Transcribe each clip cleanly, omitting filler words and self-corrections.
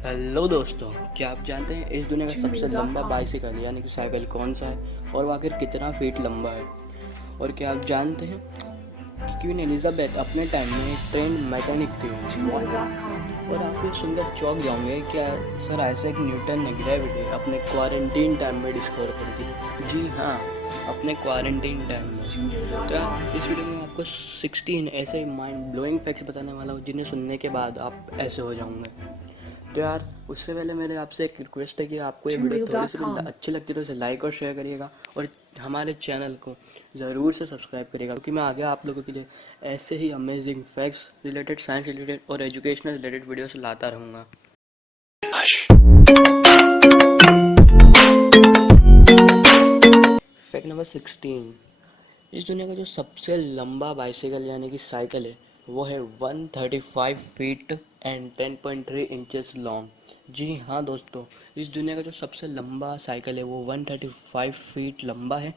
Hello दोस्तों, क्या आप जानते हैं इस दुनिया का सबसे लंबा बाइसिकल यानी कि साइकिल कौन सा है और वो आखिर कितना फीट लंबा है? और क्या आप जानते हैं कि क्वीन एलिजाबेथ अपने टाइम में एक ट्रेंड मैकेनिक थी? और आप ये सुनकर चौंक जाओगे क्या सर आइजैक न्यूटन ने ग्रेविटी अपने क्वारंटीन टाइम में डिस्कवर करी थी? जी हाँ, अपने क्वारंटीन टाइम में। तो यार इस वीडियो में आपको 16 ऐसे माइंड ब्लोइंग फैक्ट्स बताने वाला हूँ जिन्हें सुनने के बाद आप ऐसे हो जाओगे। तो यार उससे पहले मेरे आपसे एक रिक्वेस्ट है कि आपको ये वीडियो थोड़ी सी भी अच्छी लगती है तो इसे लाइक और शेयर करिएगा और हमारे चैनल को ज़रूर से सब्सक्राइब करिएगा, क्योंकि मैं आगे आप लोगों के लिए ऐसे ही amazing facts related, science related और एजुकेशनल रिलेटेड वीडियोस लाता रहूँगा। Fact number 16। इस दुनिया का जो सबसे लंबा बाइसाइकिल यानी कि साइकिल है वो है 135 फीट एंड 10.3 इंचेस लॉन्ग। जी हाँ दोस्तों, इस दुनिया का जो सबसे लंबा साइकिल है वो 135 फीट लंबा है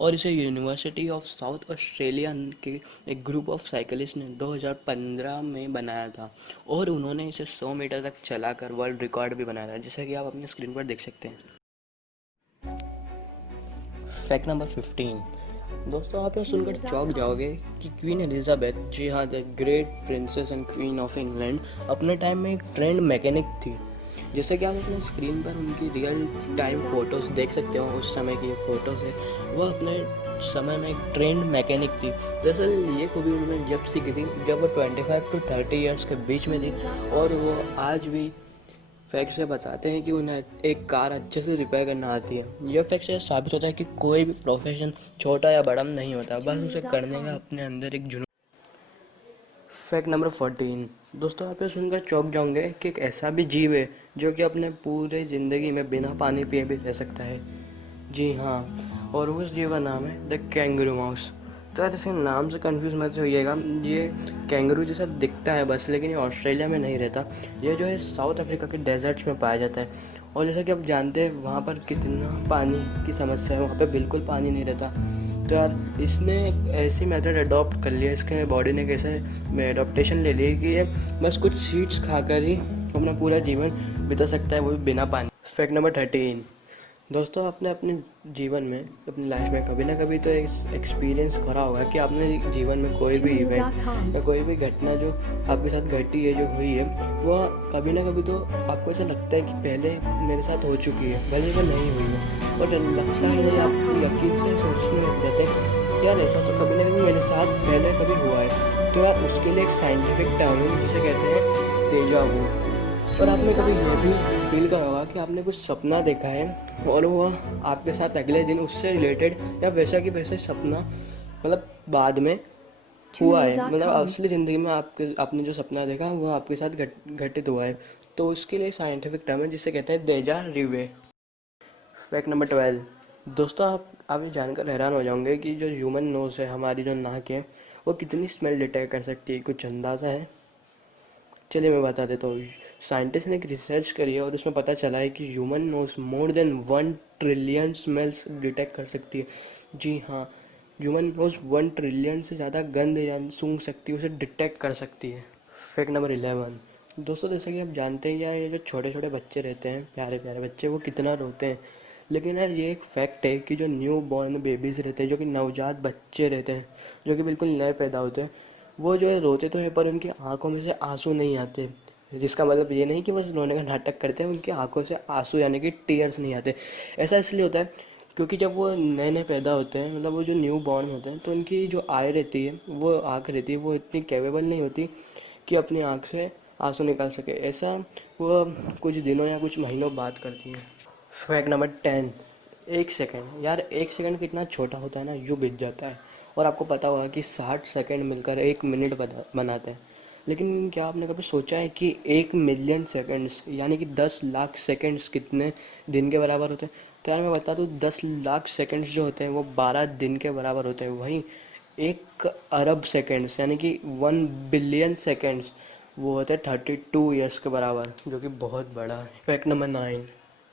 और इसे यूनिवर्सिटी ऑफ साउथ ऑस्ट्रेलिया के एक ग्रुप ऑफ साइकिलिस्ट ने 2015 में बनाया था और उन्होंने इसे 100 मीटर तक चलाकर वर्ल्ड रिकॉर्ड भी बनाया था, जैसा कि आप अपनी स्क्रीन पर देख सकते हैं। Fact number 15। दोस्तों आप यह सुनकर चौंक जाओगे कि क्वीन एलिजाबेथ, जी हाँ, the great princess and queen of England, अपने टाइम में एक ट्रेंड मैकेनिक थी। जैसे कि आप अपने स्क्रीन पर उनकी रियल टाइम फोटोज़ देख सकते हो, उस समय की ये फ़ोटोज़ है। वह अपने समय में एक ट्रेंड मैकेनिक थी। दरअसल ये खूबी उन्होंने जब सीखी थी जब वो 25 to 30 ईयर्स के बीच में थी और वो आज भी फैक्ट से बताते हैं कि उन्हें एक कार अच्छे से रिपेयर करना आती है। यह फैक्ट से साबित होता है कि कोई भी प्रोफेशन छोटा या बड़ा नहीं होता, बस उसे करने का अपने अंदर एक जुनून। Fact number 14। दोस्तों आप ये सुनकर चौंक जाओगे कि एक ऐसा भी जीव है जो कि अपने पूरे ज़िंदगी में बिना पानी पिए भी रह सकता है। जी हाँ, और उस जीव का नाम है द कैंगरू माउस। तो यार इसके नाम से कंफ्यूज मत होइएगा, ये कैंगरू जैसा दिखता है बस, लेकिन ये ऑस्ट्रेलिया में नहीं रहता। ये जो है साउथ अफ्रीका के डेजर्ट्स में पाया जाता है और जैसा कि आप जानते हैं वहाँ पर कितना पानी की समस्या है, वहाँ पे बिल्कुल पानी नहीं रहता। तो यार इसने एक ऐसी मेथड अडॉप्ट कर लिया, इसके बॉडी ने कैसे एडोप्टेशन ले ली कि ये बस कुछ सीड्स खाकर ही अपना पूरा जीवन बिता सकता है, वो भी बिना पानी। Fact number 13। दोस्तों आपने अपने जीवन में, अपनी लाइफ में कभी ना कभी तो एक्सपीरियंस करा होगा कि आपने जीवन में कोई भी इवेंट या कोई भी घटना जो आपके साथ घटी है, जो हुई है, वह कभी ना कभी तो आपको ऐसा लगता है कि पहले मेरे साथ हो चुकी है, भले वो नहीं हुई हो, और लगता है आप यकीन से सोचने लग जाते हैं यार ऐसा तो कभी ना कभी मेरे साथ पहले कभी हुआ है। तो यार उसके लिए एक साइंटिफिक टर्म है जिसे कहते हैं डेजा वू। और आपने कभी यह भी फील करा होगा कि आपने कुछ सपना देखा है और वो आपके साथ अगले दिन उससे रिलेटेड या वैसा कि वैसा सपना मतलब बाद में हुआ है, मतलब असली ज़िंदगी में आपने जो सपना देखा वो आपके साथ घटित हुआ है। तो उसके लिए साइंटिफिक टर्म है जिसे कहते हैं डेजा रिवे। Fact number 12। दोस्तों आप ये जानकर हैरान हो जाओगे कि जो ह्यूमन नोज़ है, हमारी जो नाक है, वो कितनी स्मेल डिटेक्ट कर सकती है, कुछ अंदाज़ा है? चलिए मैं बता देता हूँ। साइंटिस्ट ने एक रिसर्च करी है और उसमें पता चला है कि human nose more than 1 trillion smells detect कर सकती है। जी हाँ, ह्यूमन नोज 1 ट्रिलियन से ज़्यादा गंध या सूंघ सकती है, उसे डिटेक्ट कर सकती है। Fact number 11। दोस्तों जैसे कि आप जानते हैं यार, ये जो छोटे छोटे बच्चे रहते हैं, प्यारे प्यारे बच्चे, वो कितना रोते हैं। लेकिन यार ये एक फैक्ट है कि जो न्यू बॉर्न बेबीज़ रहते हैं, जो कि नवजात बच्चे रहते हैं, जो कि बिल्कुल नए पैदा होते हैं, वो जो है रोते तो है पर उनकी आंखों में से आंसू नहीं आते। जिसका मतलब ये नहीं कि बस रोने का नाटक करते हैं, उनकी आंखों से आंसू यानी कि टीयर्स नहीं आते। ऐसा इसलिए होता है क्योंकि जब वो नए नए पैदा होते हैं, मतलब वो जो न्यू बॉर्न होते हैं, तो उनकी जो आई रहती है, वो आँख रहती है, वो इतनी कैपेबल नहीं होती कि अपनी आँख से आंसू निकाल सके। ऐसा वो कुछ दिनों या कुछ महीनों बाद करती है। Fact number 10। 1 सेकंड, यार 1 सेकंड कितना छोटा होता है ना, यूँ बीत जाता है। और आपको पता होगा कि 60 सेकंड मिलकर 1 मिनट बनाते हैं। लेकिन क्या आपने कभी सोचा है कि 1 मिलियन सेकंड्स यानी कि 10 लाख सेकंड्स कितने दिन के बराबर होते हैं? तो यार मैं बता दूँ, 10 लाख सेकंड्स जो होते हैं वो 12 दिन के बराबर होते हैं। वहीं 1 अरब सेकंड्स यानी कि 1 बिलियन सेकंड्स वो होते हैं 32 ईयर्स के बराबर, जो कि बहुत बड़ा है। Fact number 9।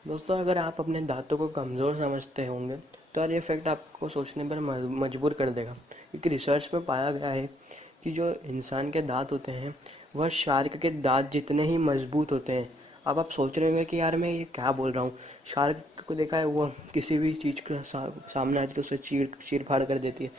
दोस्तों अगर आप अपने दांतों को कमज़ोर समझते होंगे तो यार ये फैक्ट आपको सोचने पर मजबूर कर देगा, क्योंकि रिसर्च में पाया गया है कि जो इंसान के दांत होते हैं वह शार्क के दांत जितने ही मजबूत होते हैं। अब आप सोच रहे होंगे कि यार मैं ये क्या बोल रहा हूँ, शार्क को देखा है वो किसी भी चीज़ के सामने आती है तो उसे चीर चीर फाड़ कर देती है।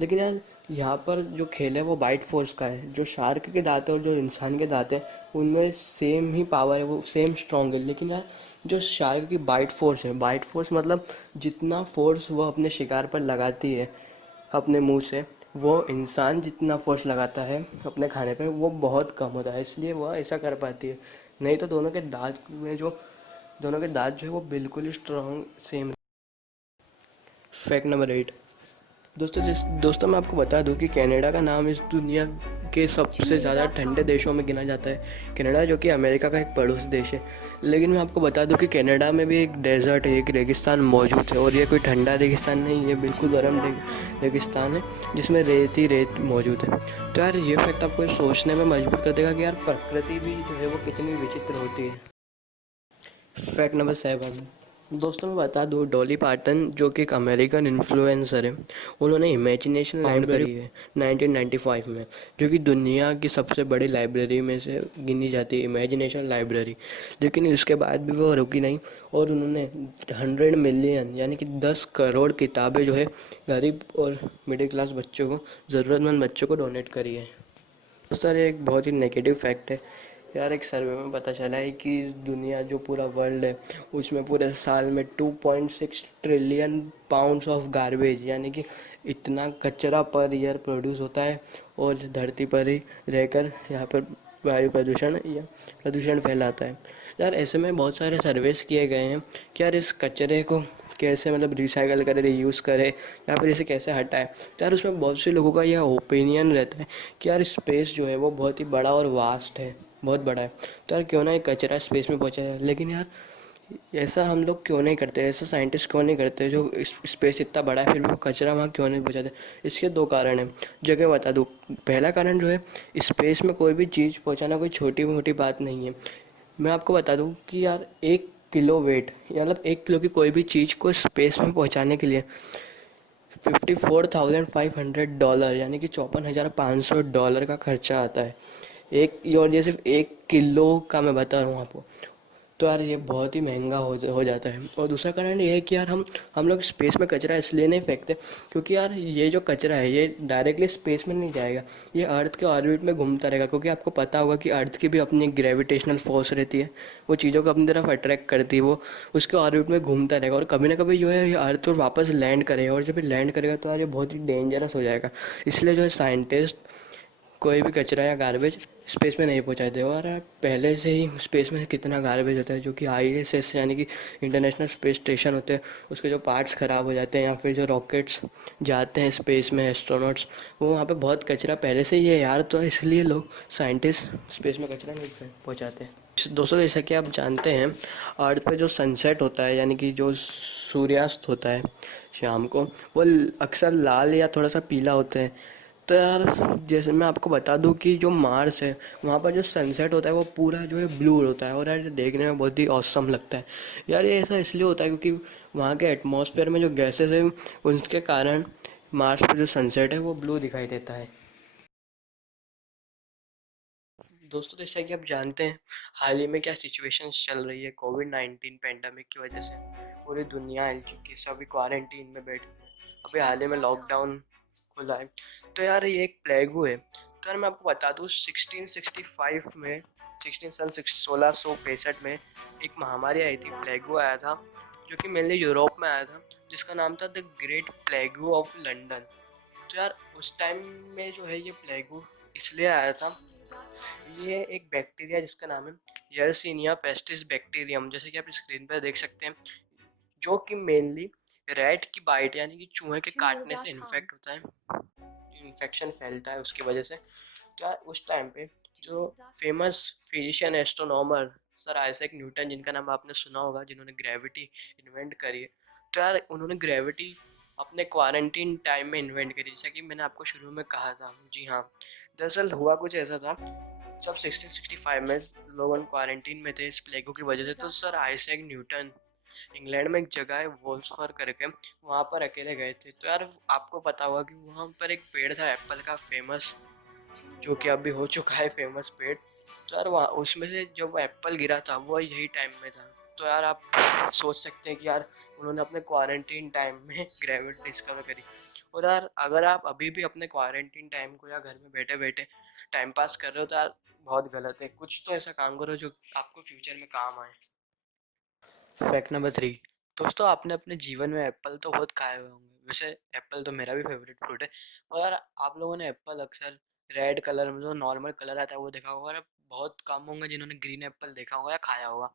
लेकिन यार यहाँ पर जो खेल है वो बाइट फोर्स का है। जो शार्क के दांत है और जो इंसान के दांत है उनमें सेम ही पावर है, वो सेम स्ट्रॉन्ग है। लेकिन यार जो शार्क की बाइट फोर्स है, बाइट फोर्स मतलब जितना फोर्स वो अपने शिकार पर लगाती है अपने मुंह से, वो इंसान जितना फोर्स लगाता है अपने खाने पे वो बहुत कम होता है, इसलिए वह ऐसा कर पाती है। नहीं तो दोनों के दांत जो है वो बिल्कुल ही स्ट्रॉन्ग सेम। Fact number 8। दोस्तों मैं आपको बता दूं कि कनाडा का नाम इस दुनिया के सबसे ज़्यादा ठंडे देशों में गिना जाता है। कनाडा जो कि अमेरिका का एक पड़ोसी देश है। लेकिन मैं आपको बता दूं कि कनाडा में भी एक डेजर्ट है, एक रेगिस्तान मौजूद है। और ये कोई ठंडा रेगिस्तान नहीं है, बिल्कुल गर्म रेगिस्तान है जिसमें रेत ही रेत मौजूद है। तो यार ये फैक्ट आपको सोचने में मजबूर कर देगा कि यार प्रकृति भी जो है वो कितनी विचित्र होती है। Fact number 7। दोस्तों मैं बता दूँ, डॉली पार्टन जो कि एक अमेरिकन इन्फ्लुएंसर है, उन्होंने इमेजिनेशन लाइब्रेरी करी है 1995 में, जो कि दुनिया की सबसे बड़ी लाइब्रेरी में से गिनी जाती है, इमेजिनेशन लाइब्रेरी। लेकिन इसके बाद भी वो रुकी नहीं और उन्होंने 100 मिलियन यानी कि 10 करोड़ किताबें जो है गरीब और मिडिल क्लास बच्चों को, ज़रूरतमंद बच्चों को डोनेट करी है। तो सर ये एक बहुत ही नेगेटिव फैक्ट है यार। एक सर्वे में पता चला है कि दुनिया जो पूरा वर्ल्ड है उसमें पूरे साल में 2.6 ट्रिलियन पाउंड्स ऑफ गार्बेज यानी कि इतना कचरा पर ईयर प्रोड्यूस होता है और धरती पर ही रहकर यहाँ पर वायु प्रदूषण या प्रदूषण फैलाता है। यार ऐसे में बहुत सारे सर्वेस किए गए हैं कि यार इस कचरे को कैसे मतलब रिसाइकल करे, रीयूज़ करे या फिर इसे कैसे हटाए। तो यार उसमें बहुत से लोगों का यह ओपिनियन रहता है कि यार स्पेस जो है वो बहुत ही बड़ा और वास्ट है, बहुत बड़ा है। तो यार क्यों ना ये कचरा स्पेस में पहुंचा जाए। लेकिन यार ऐसा हम लोग क्यों नहीं करते, ऐसा साइंटिस्ट क्यों नहीं करते, जो स्पेस इतना बड़ा है फिर भी वो कचरा वहाँ क्यों नहीं पहुँचाते। इसके दो कारण हैं, जगह बता दूँ। पहला कारण जो है, स्पेस में कोई भी चीज़ पहुँचाना कोई छोटी मोटी बात नहीं है। मैं आपको बता दूं कि यार 1 किलो वेट या मतलब 1 किलो की कोई भी चीज़ को स्पेस में पहुंचाने के लिए $54,500 यानी कि $54,500 का खर्चा आता है। और ये सिर्फ 1 किलो का मैं बता रहा हूँ आपको। तो यार ये बहुत ही महंगा हो जाता है। और दूसरा कारण ये है कि यार हम लोग स्पेस में कचरा इसलिए नहीं फेंकते क्योंकि यार ये जो कचरा है ये डायरेक्टली स्पेस में नहीं जाएगा, ये अर्थ के ऑर्बिट में घूमता रहेगा। क्योंकि आपको पता होगा कि अर्थ की भी अपनी ग्रेविटेशनल फोर्स रहती है, वो चीज़ों को अपनी तरफ अट्रैक्ट करती है, वो उसके ऑर्बिट में घूमता रहेगा और कभी ना कभी जो है ये अर्थ पर वापस लैंड करेगा। और जब ये लैंड करेगा तो यार ये बहुत ही डेंजरस हो जाएगा। इसलिए जो है साइंटिस्ट कोई भी कचरा या गार्बेज स्पेस में नहीं पहुंचाते। और पहले से ही स्पेस में कितना गार्बेज होता है, जो कि ISS यानी कि इंटरनेशनल स्पेस स्टेशन होते हैं, उसके जो पार्ट्स ख़राब हो जाते हैं या फिर जो रॉकेट्स जाते हैं स्पेस में, एस्ट्रोनॉट्स, वो वहाँ पे बहुत कचरा पहले से ही है यार। तो इसलिए लोग साइंटिस्ट स्पेस में कचरा नहीं पहुँचाते। दोस्तों जैसा कि आप जानते हैं, अर्थ पे जो सनसेट होता है यानी कि जो सूर्यास्त होता है शाम को, वो अक्सर लाल या थोड़ा सा पीला होता है। तो यार जैसे मैं आपको बता दूं कि जो मार्स है वहाँ पर जो सनसेट होता है वो पूरा जो है ब्लू होता है और यार ये देखने में बहुत ही ऑसम लगता है। यार ये ऐसा इसलिए होता है क्योंकि वहाँ के एटमॉस्फेयर में जो गैसेस है उनके कारण मार्स पर जो सनसेट है वो ब्लू दिखाई देता है। दोस्तों जैसा कि आप जानते हैं, हाल ही में क्या सिचुएशंस चल रही है कोविड-19 पेंडेमिक की वजह से। पूरी दुनिया हिल चुकी है, सभी क्वारंटीन में बैठे हैं। अभी हाल ही में लॉकडाउन खुला है। तो यार ये एक प्लेगू है। तो यार मैं आपको बता दूँ 1665 में 1665 में एक महामारी आई थी, प्लेगू आया था, जो कि मेनली यूरोप में आया था, जिसका नाम था द ग्रेट प्लेगू ऑफ लंदन। तो यार उस टाइम में जो है ये प्लेगू इसलिए आया था, ये एक बैक्टीरिया जिसका नाम है यर्सीनिया पेस्टिस बैक्टीरियम, जैसे कि आप स्क्रीन पर देख सकते हैं, जो कि मेनली रैट की बाइट यानी कि चूहे के काटने से इन्फेक्ट होता है, इन्फेक्शन फैलता है उसकी वजह से। तो यार उस टाइम पे जो famous physician astronomer sir Isaac Newton, जिनका नाम आपने सुना होगा, जिन्होंने ग्रेविटी इन्वेंट करी है, तो यार उन्होंने ग्रेविटी अपने क्वारंटीन टाइम में इन्वेंट करी, जैसा कि मैंने आपको शुरू में कहा था। जी हाँ, दरअसल हुआ कुछ ऐसा था, जब 1665 में लोग क्वारंटीन में थे इस प्लेगो की वजह से, तो सर आइजैक न्यूटन इंग्लैंड में एक जगह है वोल्सफर करके, वहाँ पर अकेले गए थे। तो यार आपको पता होगा कि वहाँ पर एक पेड़ था एप्पल का फेमस, जो कि अभी हो चुका है फेमस पेड़। तो यार वहाँ उसमें से जब एप्पल गिरा था वो यही टाइम में था। तो यार आप सोच सकते हैं कि यार उन्होंने अपने क्वारंटीन टाइम में ग्रेविटी डिस्कवर करी। और यार अगर आप अभी भी अपने क्वारंटीन टाइम को या घर में बैठे बैठे टाइम पास कर रहे हो तो यार बहुत गलत है। कुछ तो ऐसा काम करो जो आपको फ्यूचर में काम आए। Fact number 3। दोस्तों आपने अपने जीवन में एप्पल तो बहुत खाए हुए होंगे। वैसे एप्पल तो मेरा भी फेवरेट फ्रूट है। और यार आप लोगों ने एप्पल अक्सर रेड कलर में जो नॉर्मल कलर आता है वो देखा होगा। और बहुत कम होंगे जिन्होंने ग्रीन एप्पल देखा होगा या खाया होगा।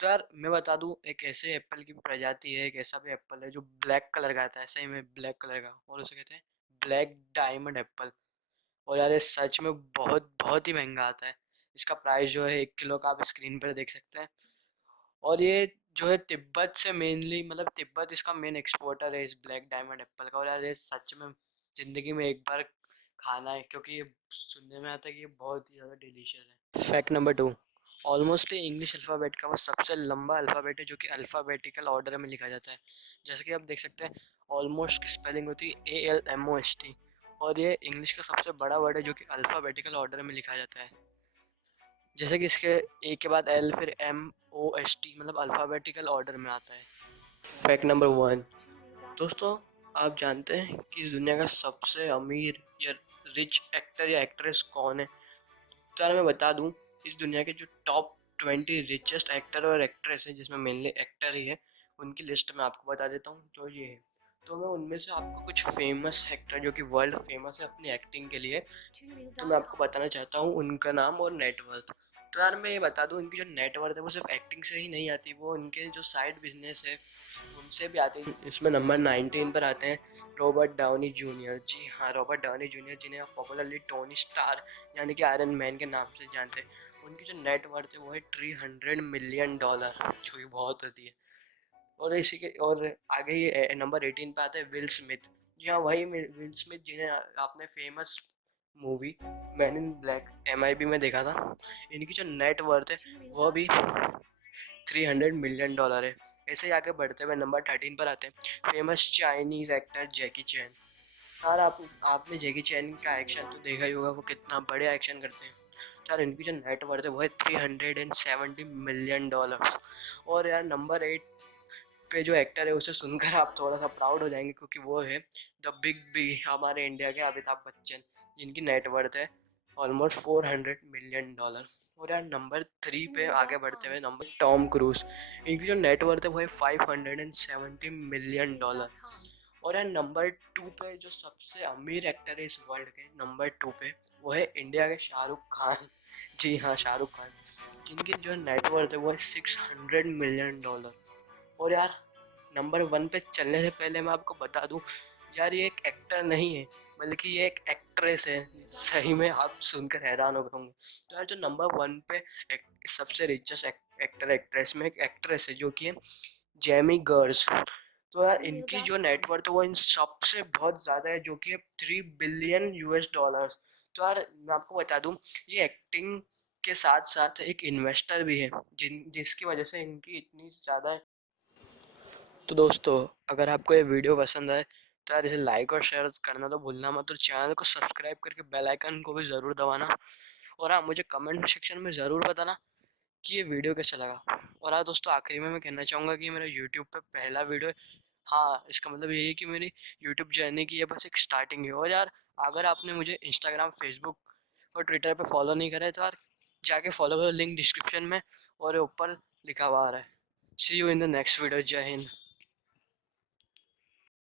तो यार मैं बता दूं एक ऐसे एप्पल की प्रजाति है, एक ऐसा भी एप्पल है जो ब्लैक कलर का आता है, सही में ब्लैक कलर का, और उसे कहते हैं ब्लैक डायमंड एप्पल। और यार ये सच में बहुत बहुत ही महंगा आता है। इसका प्राइस जो है 1 किलो का आप स्क्रीन पर देख सकते हैं। और ये जो है तिब्बत से मेनली, मतलब तिब्बत इसका मेन एक्सपोर्टर है इस ब्लैक डायमंड एप्पल का। और यार ये सच में ज़िंदगी में एक बार खाना है, क्योंकि ये सुनने में आता है कि ये बहुत ही ज़्यादा डिलीशियस है। Fact number 2। Almost English alphabet का वो सबसे लंबा अल्फ़ाबेट है जो कि अल्फ़ाबेटिकल ऑर्डर में लिखा जाता है। जैसे कि आप देख सकते हैं ऑलमोस्ट की स्पेलिंग होती है ALMOST। और ये इंग्लिश का सबसे बड़ा वर्ड है जो कि अल्फ़ाबेटिकल ऑर्डर में लिखा जाता है। जैसे कि इसके ए के बाद एल फिर MOST, मतलब अल्फ़ाबेटिकल ऑर्डर में आता है। Fact number 1। दोस्तों आप जानते हैं कि इस दुनिया का सबसे अमीर या रिच एक्टर या एक्ट्रेस कौन है? तो यार मैं बता दूं, इस दुनिया के जो टॉप 20 रिचेस्ट एक्टर और एक्ट्रेस है, जिसमें मेनली एक्टर ही है, उनकी लिस्ट मैं आपको बता देता हूँ जो ये है। तो मैं उनमें से आपको कुछ फेमस एक्टर जो कि वर्ल्ड फेमस है अपनी एक्टिंग के लिए, तो मैं आपको बताना चाहता हूँ उनका नाम और नेटवर्थ। तो यार मैं ये बता दूँ, इनकी जो नेटवर्थ है वो सिर्फ एक्टिंग से ही नहीं आती, वो उनके जो साइड बिजनेस है उनसे भी आती है। इसमें नंबर 19 पर आते हैं रॉबर्ट डाउनी जूनियर। जी हाँ, रॉबर्ट डाउनी जूनियर, जिन्हें आप पॉपुलरली टोनी स्टार यानी कि आयरन मैन के नाम से जानते हैं। उनकी जो नेटवर्थ है वो है $300 मिलियन, जो कि बहुत होती है। और इसी के और आगे ही नंबर 18 पे आता है विल स्मिथ। जी हाँ, वही विल स्मिथ जिन्हें आपने famous movie man in black MIB में देखा था। इनकी जो नेट वर्थ है वो भी $300 मिलियन है। ऐसे ही आगे बढ़ते हुए नंबर 13 पर आते हैं फेमस चाइनीज एक्टर जैकी चैन। यार आपने जैकी चैन का एक्शन तो देखा ही होगा, वो कितना बढ़िया एक्शन करते हैं। यार इनकी जो नेट वर्थ है वो है $370 मिलियन। और यार नंबर 8 पे जो एक्टर है उसे सुनकर आप थोड़ा सा प्राउड हो जाएंगे, क्योंकि वो है द बिग बी, हमारे इंडिया के अमिताभ बच्चन, जिनकी नेटवर्थ है ऑलमोस्ट $400 मिलियन। और यार नंबर 3 पे आगे बढ़ते हुए नंबर टॉम क्रूज। इनकी जो नेटवर्थ है वो है $570 मिलियन। और यार नंबर 2 पे जो सबसे अमीर एक्टर है इस वर्ल्ड के, नंबर 2 पे वो है इंडिया के शाहरुख खान। जी हाँ, शाहरुख खान, जिनकी जो नेटवर्थ है वो है $600 मिलियन। और यार नंबर 1 पे चलने से पहले मैं आपको बता दूं, यार ये एक एक्टर नहीं है बल्कि ये एक एक्ट्रेस है। सही में आप सुनकर हैरान हो गए होंगे। तो यार जो नंबर 1 पे सबसे रिचेस्ट एक्टर एक्ट्रेस में एक एक्ट्रेस है जो कि है जेमी गर्स। तो यार इनकी जो नेटवर्थ है वो इन सबसे बहुत ज़्यादा है, जो कि है $3 बिलियन। तो यार मैं आपको बता दूं, ये एक्टिंग के साथ साथ एक इन्वेस्टर भी है, जिसकी वजह से इनकी इतनी ज़्यादा। तो दोस्तों अगर आपको ये वीडियो पसंद आए तो यार इसे लाइक और शेयर करना तो भूलना मत, और चैनल को सब्सक्राइब करके बेल आइकन को भी ज़रूर दबाना। और हाँ, मुझे कमेंट सेक्शन में ज़रूर बताना कि ये वीडियो कैसा लगा। और हाँ दोस्तों, आखिरी में मैं कहना चाहूँगा कि मेरा यूट्यूब पे पहला वीडियो है। हाँ, इसका मतलब यही है कि मेरी यूट्यूब जर्नी की ये बस एक स्टार्टिंग है। और यार अगर आपने मुझे इंस्टाग्राम, फेसबुक और ट्विटर पे फॉलो नहीं करा है तो यार जाके फॉलो करो, लिंक डिस्क्रिप्शन में और ऊपर लिखा हुआ आ रहा है। See you in the next video. जय हिंद।